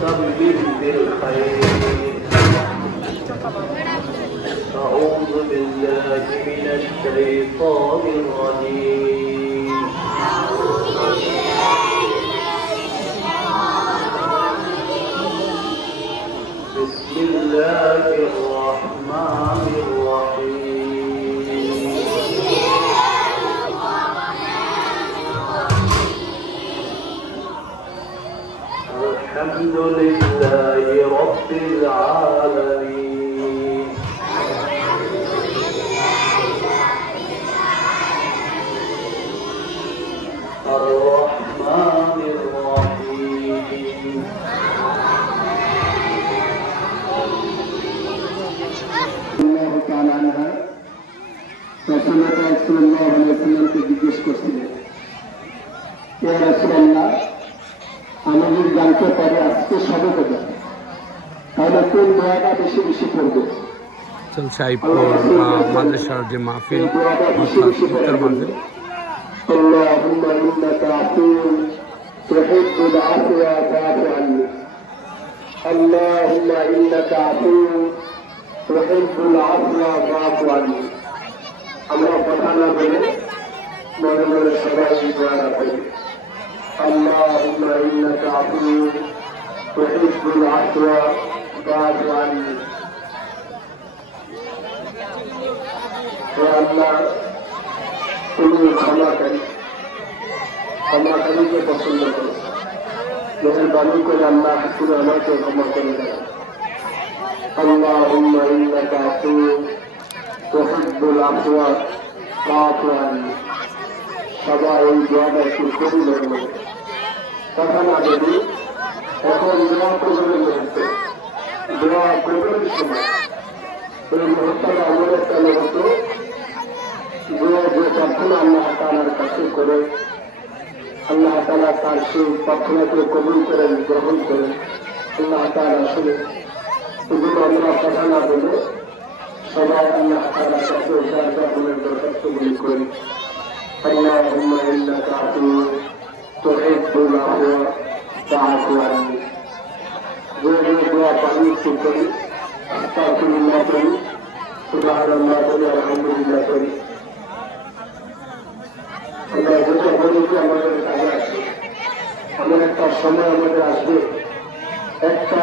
وثبت بالخير. أعوذ بالله من الشيطان الرجيم. بسم الله الرحمن الرحيم. الحمد لله رب العالمين. الرحمن الرحيم. الله تعالى عنها রাসূলুল্লাহ সাল্লাল্লাহু আলাইহি ওয়াসাল্লামকে জিজ্ঞেস করছিলেন, ইয়া রাসূলুল্লাহ, আমাদের জানতে পারে আজকে সবে কথা, তাহলে কোন দোয়াটা বেশি বেশি পড়বো? চলছে আইপুর বা মাদ্রাসার যে মাহফিল ইফতার মাহফিল। اللهم انك عفو تحب العفو فاعف عني. اللهم انك عفو تحب العفو فاعف عني. আমরা কথা না বলে মনে মনে সবাই দোয়া রাখি। اللهم انك عفو تحب العفو فاعف عني. يا الله তুমি ক্ষমাকারীকে পছন্দ করো। মেহেরবানি করে আল্লাহ শুধু আমাকে ক্ষমা করে দেয়। আল্লাহুম্মা ইন্নাকা আফুউন তুহিব্বুল আফওয়া ফাআফু আন্নি। সবাই এই দোয়াটা একটু করি বলবো, কথা না বলি। এখন দোয়া করবেন মুহূর্তে, দোয়া করবেন সময়। এই মুহূর্তে আমার একটা মুহূর্ত যে প্রার্থনা আল্লাহ তাআলার কাছে করে, আল্লাহ তাআলা তার সেই প্রার্থনাকে কবুল করেন, গ্রহণ করেন। আল্লাহ তাআলা শুনে এগুলো আমরা কথা না বলে সবাই আল্লাহ তাআলার কাছে প্রার্থনার দরখাস্তগুলি করি। আল্লাহুম্মা ইন্নাকা আফুউন তুহিব্বুল আফওয়া ফাআফু আন্নি। যে দোয়া পানি একটু করি, আস্তাগফিরুল্লাহ করি, সুবহানাল্লাহ করি, আলহামদুলিল্লাহ করি। আমরা যেটা বলি যে আমাদের কাজে আসবে, এমন একটা সময় আমাদের আসবে, একটা